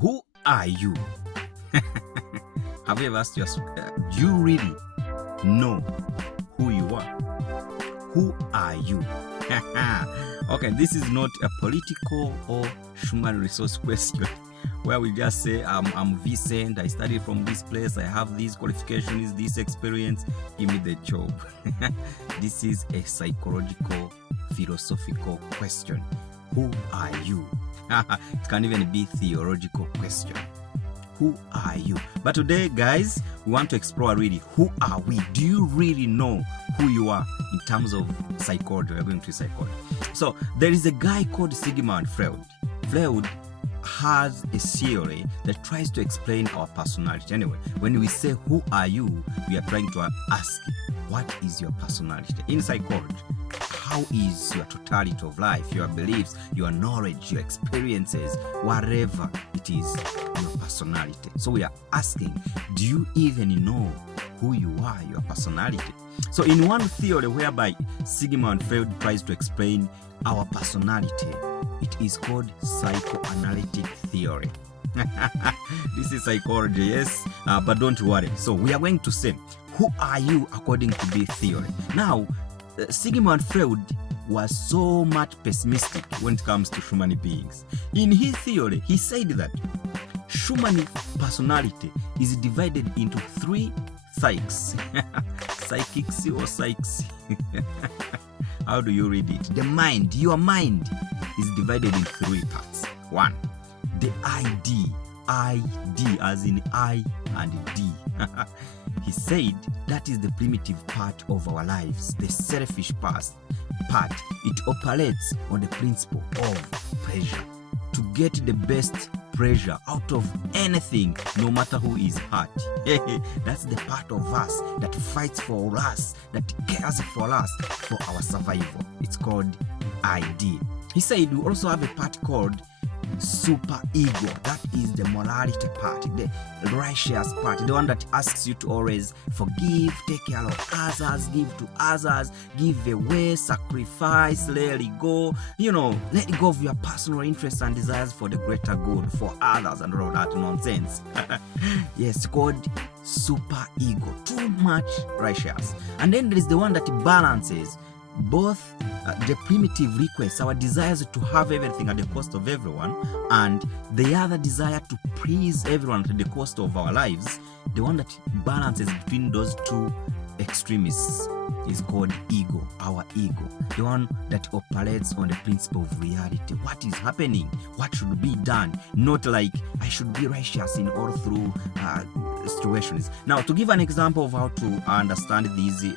Who are you? Have you ever asked yourself, do you really know who you are? Who are you? Okay, this is not a political or human resource question where we just say, I'm Vincent, I studied from this place, I have these qualifications, this experience, give me the job. This is a psychological, philosophical question. Who are you? It can even be theological question. Who are you? But today, guys, we want to explore really, who are we? Do you really know who you are in terms of psychology? We're going to psychology. So there is a guy called Sigmund Freud. Freud has a theory that tries to explain our personality. Anyway, when we say who are you, we are trying to ask, what is your personality? In psychology, how is your totality of life, your beliefs, your knowledge, your experiences, whatever it is, your personality. So we are asking, do you even know who you are, your personality? So in one theory whereby Sigmund Freud tries to explain our personality, it is called psychoanalytic theory. This is psychology, yes, but don't worry. So we are going to say, who are you according to this theory? Now, Sigmund Freud was so much pessimistic when it comes to human beings. In his theory, he said that human personality is divided into three psyches. Psychics or psyches? How do you read it? The mind, your mind is divided in three parts. One, the ID as in I and D. He said that is the primitive part of our lives, the selfish part. It operates on the principle of pleasure. To get the best pleasure out of anything, no matter who is hurt. That's the part of us that fights for us, that cares for us, for our survival. It's called ID. He said we also have a part called super ego. That is the morality part, the righteous part, the one that asks you to always forgive, take care of others, give to others, give away, sacrifice, let it go, let go of your personal interests and desires for the greater good, for others, and all that nonsense. Yes, called super ego, too much righteous. And then there is the one that balances both the primitive requests, our desires to have everything at the cost of everyone, and the other desire to please everyone at the cost of our lives. The one that balances between those two extremists is called ego, our ego. The one that operates on the principle of reality. What is happening? What should be done? Not like I should be righteous in all through situations. Now, to give an example of how to understand these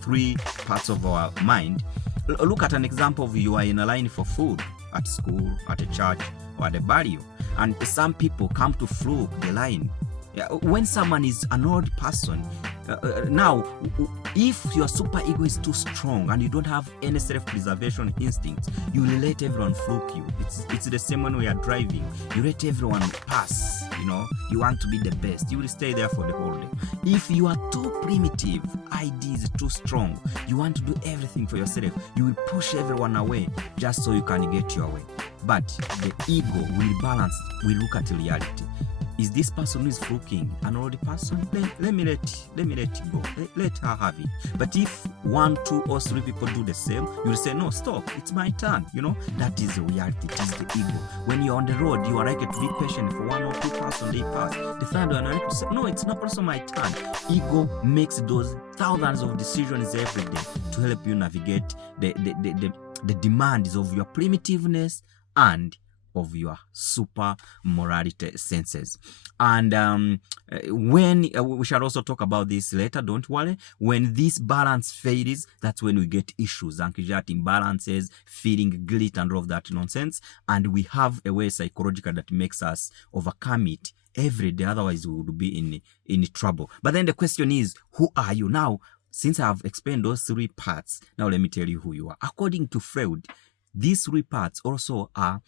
three parts of our mind, look at an example of you are in a line for food at school, at a church, or at a burial, and some people come to flood the line. When someone is an old person, now, if your super ego is too strong and you don't have any self-preservation instincts, you will let everyone fluke you. It's the same when we are driving. You let everyone pass, you want to be the best. You will stay there for the whole day. If you are too primitive, ID is too strong, you want to do everything for yourself, you will push everyone away just so you can get your way. But the ego will balance, will look at reality. Is this person who is fluking an old person? Let me let it go. Let her have it. But if 1, 2, or 3 people do the same, you will say, no, stop, it's my turn. That is the reality. It is the ego. When you're on the road, you are like to be patient for 1 or 2 persons, they pass. The third one, I say, no, it's not also my turn. Ego makes those thousands of decisions every day to help you navigate the demands of your primitiveness and of your super morality senses. And when we shall also talk about this later, don't worry. When this balance fails, that's when we get issues, anxiety imbalances, feeling guilt and all of that nonsense. And we have a way psychological that makes us overcome it every day, otherwise we would be in trouble. But then the question is, who are you? Now, since I have explained those three parts, now let me tell you who you are. According to Freud, these three parts also are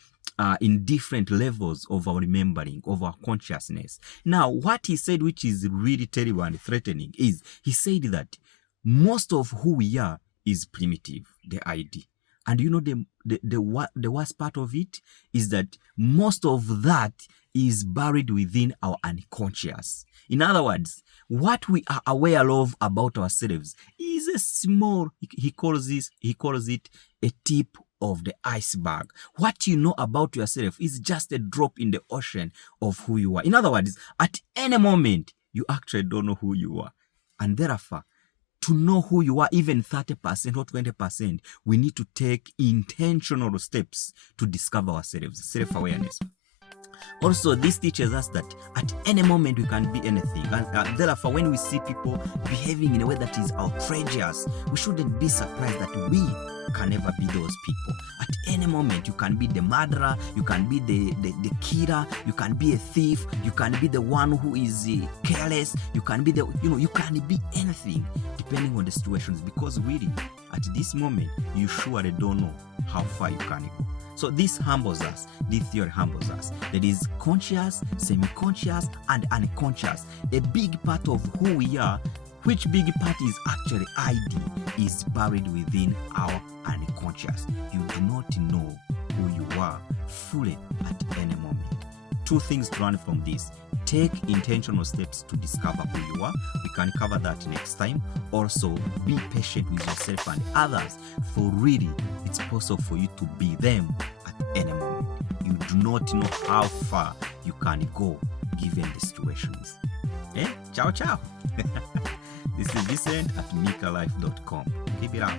in different levels of our remembering, of our consciousness. Now, what he said, which is really terrible and threatening, is he said that most of who we are is primitive, the ID. And the worst part of it is that most of that is buried within our unconscious. In other words, what we are aware of about ourselves is a small, he calls it a tip of the iceberg. What you know about yourself is just a drop in the ocean of who you are. In other words, at any moment, you actually don't know who you are. And therefore, to know who you are, even 30% or 20%, we need to take intentional steps to discover ourselves, self-awareness. Also, this teaches us that at any moment we can be anything. And therefore, when we see people behaving in a way that is outrageous, we shouldn't be surprised that we can never be those people. At any moment, you can be the murderer, you can be the killer, you can be a thief, you can be the one who is careless, you can be you can be anything depending on the situations, because really, at this moment, you surely don't know how far you can go. So this humbles us. This theory humbles us. There is conscious, semi-conscious, and unconscious. A big part of who we are, which big part is actually ID, is buried within our unconscious. You do not know who you are fully at any moment. Two things to learn from this. Take intentional steps to discover who you are. We can cover that next time. Also, be patient with yourself and others, for really, it's possible for you to be them at any moment. You do not know how far you can go given the situations. Ciao, ciao. This is Vincent at mikalife.com. Keep it up.